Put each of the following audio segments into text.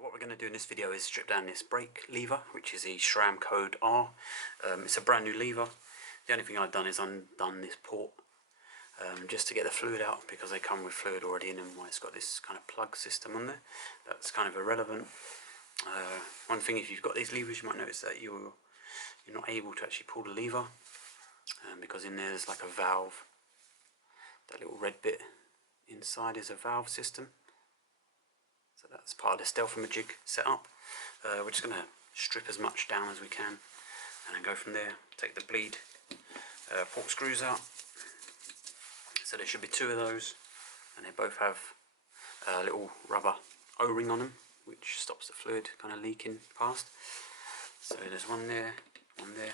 What we're going to do in this video is strip down this brake lever, which is the SRAM Code R. It's a brand new lever. The only thing I've done is undone this port just to get the fluid out, because they come with fluid already in them. It's got this kind of plug system on there. That's kind of irrelevant. One thing, if you've got these levers, you might notice that you're not able to actually pull the lever because in there's like a valve. That little red bit inside is a valve system. So that's part of the stealth-o-majig setup. We're just going to strip as much down as we can and then go from there. Take the bleed port screws out. So there should be two of those, and they both have a little rubber O-ring on them, which stops the fluid kind of leaking past. So there's one there, one there.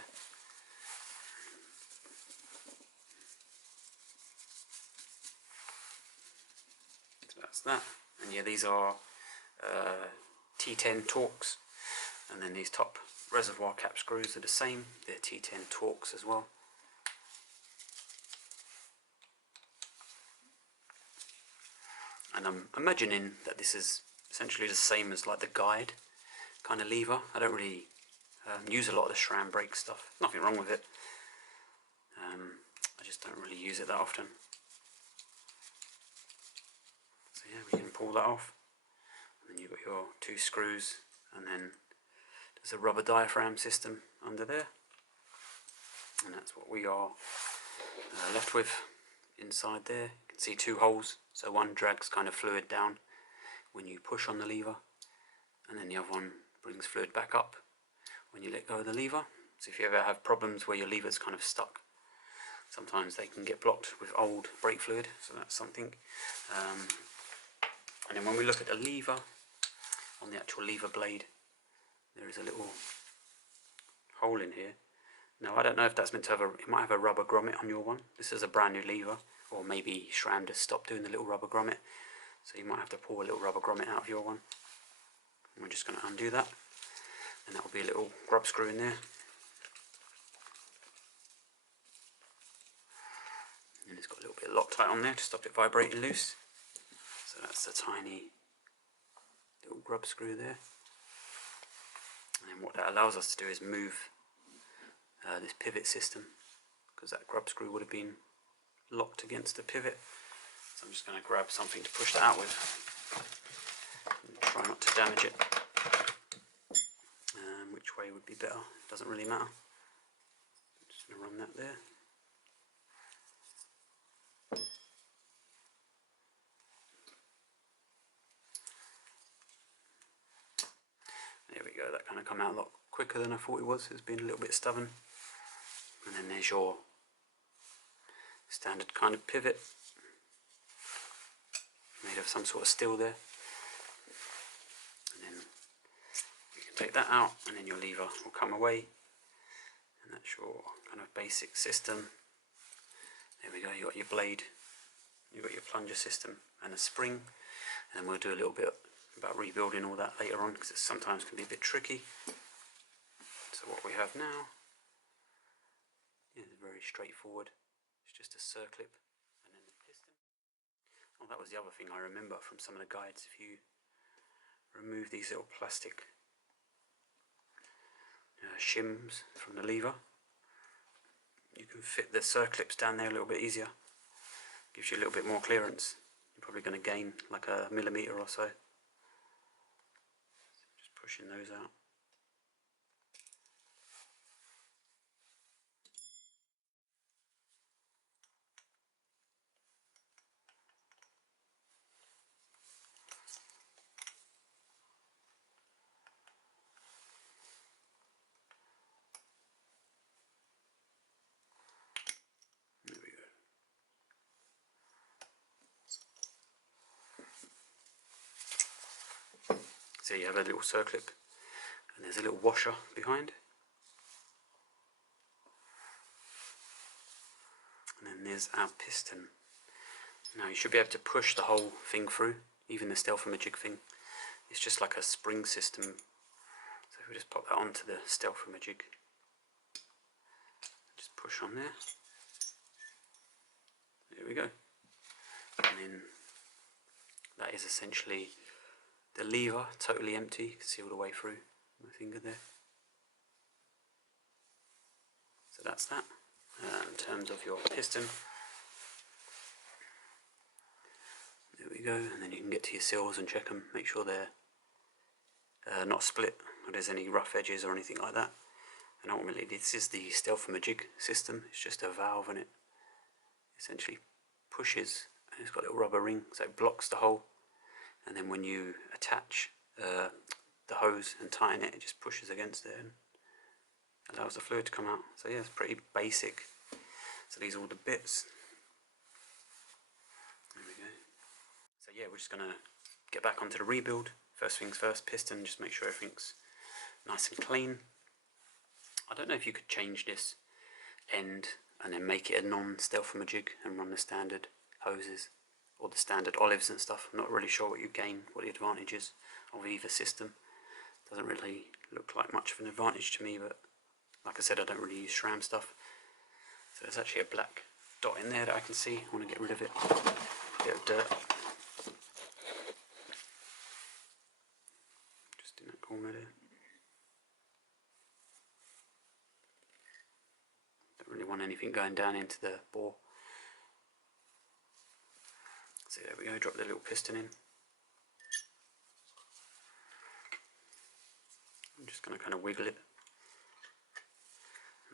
So that's that. And yeah, these are T10 Torx, and then these top reservoir cap screws are the same. They're T10 Torx as well. And I'm imagining that this is essentially the same as like the guide kind of lever. I don't really use a lot of the SRAM brake stuff. Nothing wrong with it. I just don't really use it that often. So yeah, we can pull that off. And then you've got your two screws, and then there's a rubber diaphragm system under there. And that's what we are left with inside there. You can see two holes. So one drags kind of fluid down when you push on the lever, and then the other one brings fluid back up when you let go of the lever. So if you ever have problems where your lever's kind of stuck, sometimes they can get blocked with old brake fluid, so that's something. And then when we look at the lever, on the actual lever blade, there is a little hole in here. Now I don't know if that's meant to have it might have a rubber grommet on your one. This is a brand new lever, or maybe SRAM just stopped doing the little rubber grommet, so you might have to pull a little rubber grommet out of your one. And we're just going to undo that, and that will be a little grub screw in there. And it's got a little bit of Loctite on there to stop it vibrating loose. So that's a tiny little grub screw there. And then what that allows us to do is move this pivot system, because that grub screw would have been locked against the pivot. So I'm just going to grab something to push that out with and try not to damage it. Which way would be better? Doesn't really matter. I'm just going to run that there. There we go, that kind of come out a lot quicker than I thought it was. It's been a little bit stubborn. And then there's your standard kind of pivot, made of some sort of steel there. And then you can take that out, and then your lever will come away. And that's your kind of basic system. There we go, you got your blade, you've got your plunger system and a spring. And we'll do a little bit about rebuilding all that later on, because it sometimes can be a bit tricky. So what we have now is very straightforward. It's just a circlip and then the piston. Oh, that was the other thing I remember from some of the guides. If you remove these little plastic shims from the lever, you can fit the circlips down there a little bit easier. Gives you a little bit more clearance. You're probably going to gain like a millimetre or so. Just pushing those out. So you have a little circlip, and there's a little washer behind, and then there's our piston. Now you should be able to push the whole thing through, even the stealth-o-majig thing. It's just like a spring system. So if we just pop that onto the stealth-o-majig, just push on there. There we go. And then that is essentially the lever totally empty. You can see all the way through my finger there. So that's that. In terms of your piston, there we go, and then you can get to your seals and check them, make sure they're not split or there's any rough edges or anything like that. And ultimately this is the Stealth-O-Majig system. It's just a valve and it essentially pushes, and it's got a little rubber ring so it blocks the hole, and then when you attach the hose and tighten it, it just pushes against it and allows the fluid to come out. So yeah, it's pretty basic. So these are all the bits. There we go. So yeah, we're just going to get back onto the rebuild. First things first, piston, just make sure everything's nice and clean. I don't know if you could change this end and then make it a non-Stealth-O-Majig and run the standard hoses or the standard olives and stuff. I'm not really sure what you gain, what the advantage is of either system. Doesn't really look like much of an advantage to me, but like I said, I don't really use SRAM stuff. So there's actually a black dot in there that I can see. I want to get rid of it. Bit of dirt. Just in that corner there. Don't really want anything going down into the bore. So there we go, drop the little piston in. I'm just going to kind of wiggle it.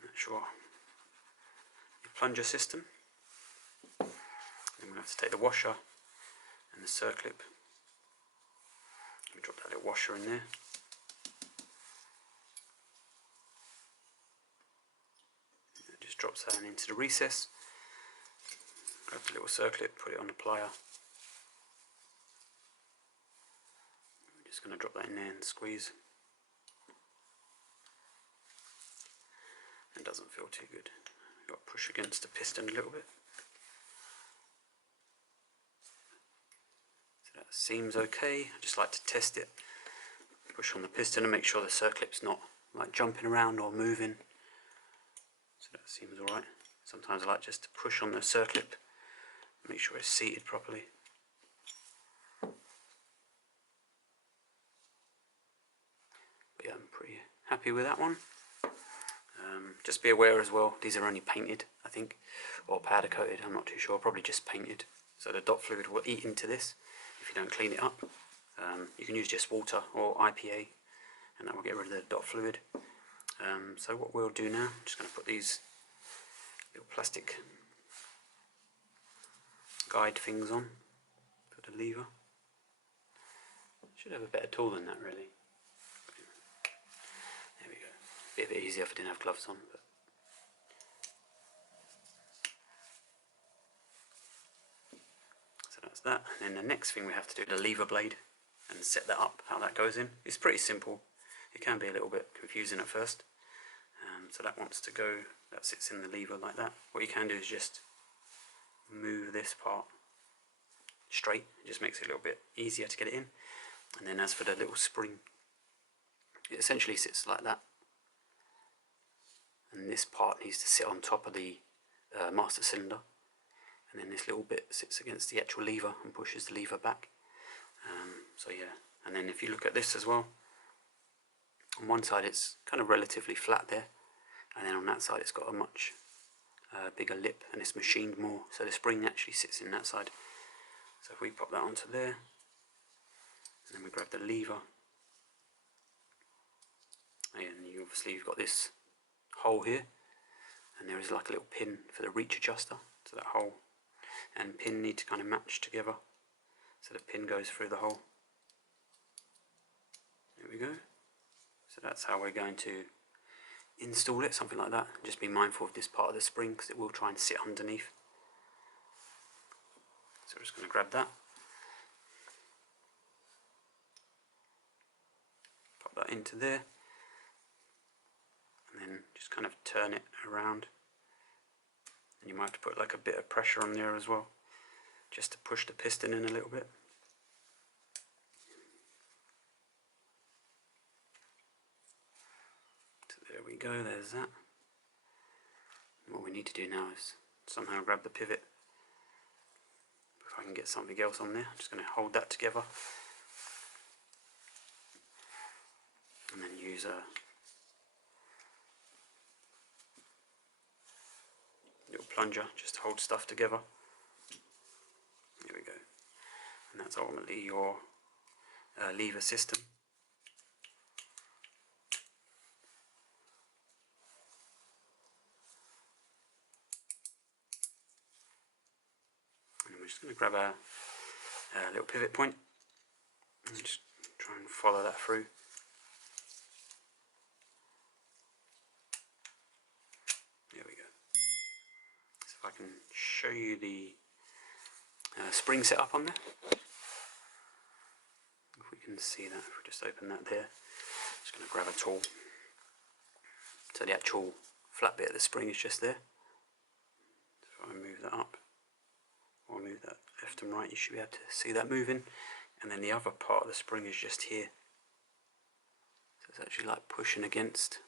Make sure your plunger system. Then we're going to have to take the washer and the circlip. Let me drop that little washer in there. It just drops that into the recess. Grab the little circlip, put it on the plier. We're just going to drop that in there and squeeze. It doesn't feel too good. You've got to push against the piston a little bit. So that seems okay. I just like to test it. Push on the piston and make sure the circlip's not like jumping around or moving. So that seems alright. Sometimes I like just to push on the circlip, make sure it's seated properly. But yeah, I'm pretty happy with that one. Just be aware as well, these are only painted, I think, or powder coated, I'm not too sure, probably just painted. So the dot fluid will eat into this if you don't clean it up. You can use just water or IPA and that will get rid of the dot fluid. So what we'll do now, I'm just going to put these little plastic guide things on for the lever. Should have a better tool than that really. There we go. Be a bit easier if I didn't have gloves on. But so that's that. And then the next thing we have to do, the lever blade, and set that up, how that goes in. It's pretty simple. It can be a little bit confusing at first. So that wants to go, that sits in the lever like that. What you can do is just move this part straight. It just makes it a little bit easier to get it in. And then as for the little spring, it essentially sits like that. And this part needs to sit on top of the master cylinder. And then this little bit sits against the actual lever and pushes the lever back. So yeah, and then if you look at this as well, on one side it's kind of relatively flat there, and then on that side it's got a much bigger lip and it's machined more, so the spring actually sits in that side. So if we pop that onto there, and then we grab the lever, and you've got this hole here, and there is like a little pin for the reach adjuster, so that hole and pin need to kind of match together, so the pin goes through the hole. There we go. So that's how we're going to install it, something like that. Just be mindful of this part of the spring because it will try and sit underneath. So we're just going to grab that, pop that into there, and then just kind of turn it around. And you might have to put like a bit of pressure on there as well, just to push the piston in a little bit. So there we go, there's that. And what we need to do now is somehow grab the pivot. If I can get something else on there, I'm just going to hold that together. use a little plunger just to hold stuff together. There we go. And that's ultimately your lever system. And we're just going to grab a little pivot point and just try and follow that through. There we go. So if I can show you the spring setup on there. If we can see that, if we just open that there, just going to grab a tool. So the actual flat bit of the spring is just there. So if I move that up, or move that left and right, you should be able to see that moving. And then the other part of the spring is just here. So it's actually like pushing against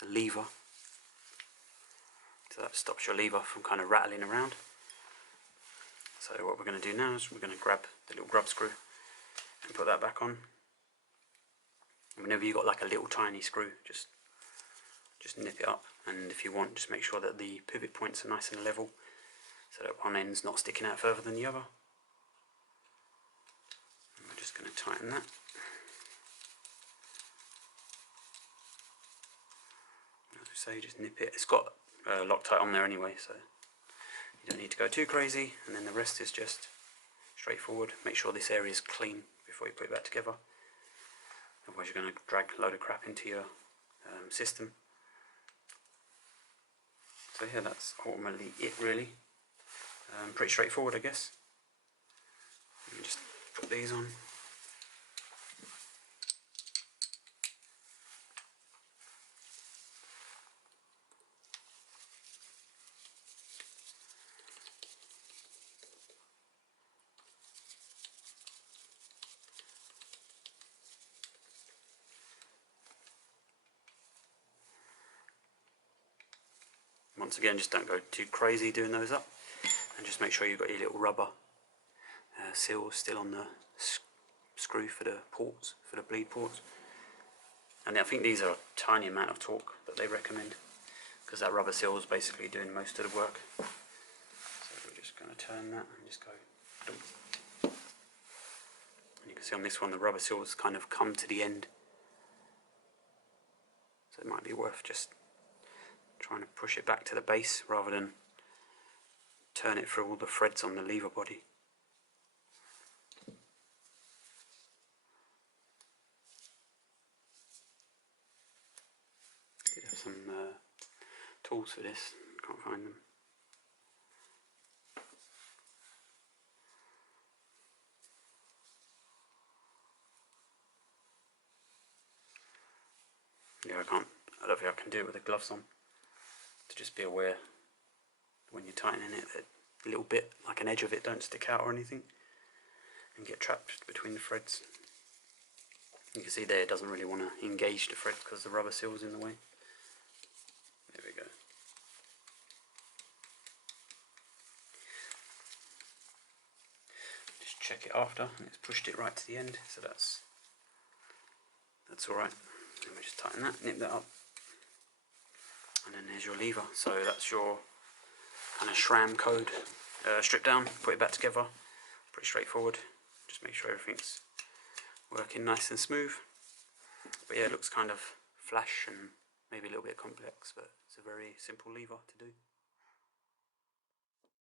the lever. So that stops your lever from kind of rattling around. So what we're going to do now is we're going to grab the little grub screw and put that back on. And whenever you've got like a little tiny screw, just nip it up, and if you want, just make sure that the pivot points are nice and level so that one end's not sticking out further than the other. And we're just going to tighten that. As we say, just nip it. It's got Loctite on there anyway, so you don't need to go too crazy, and then the rest is just straightforward. Make sure this area is clean before you put it back together, otherwise you're going to drag a load of crap into your system. So yeah, that's ultimately it really. Pretty straightforward, I guess. Let me just put these on. Once again, just don't go too crazy doing those up, and just make sure you've got your little rubber seals still on the screw for the ports, for the bleed ports. And I think these are a tiny amount of torque that they recommend, because that rubber seal is basically doing most of the work. So we're just going to turn that and just go dump. And you can see on this one the rubber seals kind of come to the end, so it might be worth just trying to push it back to the base rather than turn it through all the threads on the lever body. I did have some tools for this, can't find them. Yeah, I don't think I can do it with the gloves on. To just be aware when you're tightening it that a little bit, like an edge of it, don't stick out or anything and get trapped between the threads. You can see there it doesn't really want to engage the thread because the rubber seal's in the way. There we go. Just check it after, and it's pushed it right to the end, so that's alright. Let me just tighten that, nip that up, and then there's your lever. So that's your kind of SRAM code stripped down. Put it back together, pretty straightforward. Just make sure everything's working nice and smooth. But yeah, it looks kind of flash and maybe a little bit complex, but it's a very simple lever to do.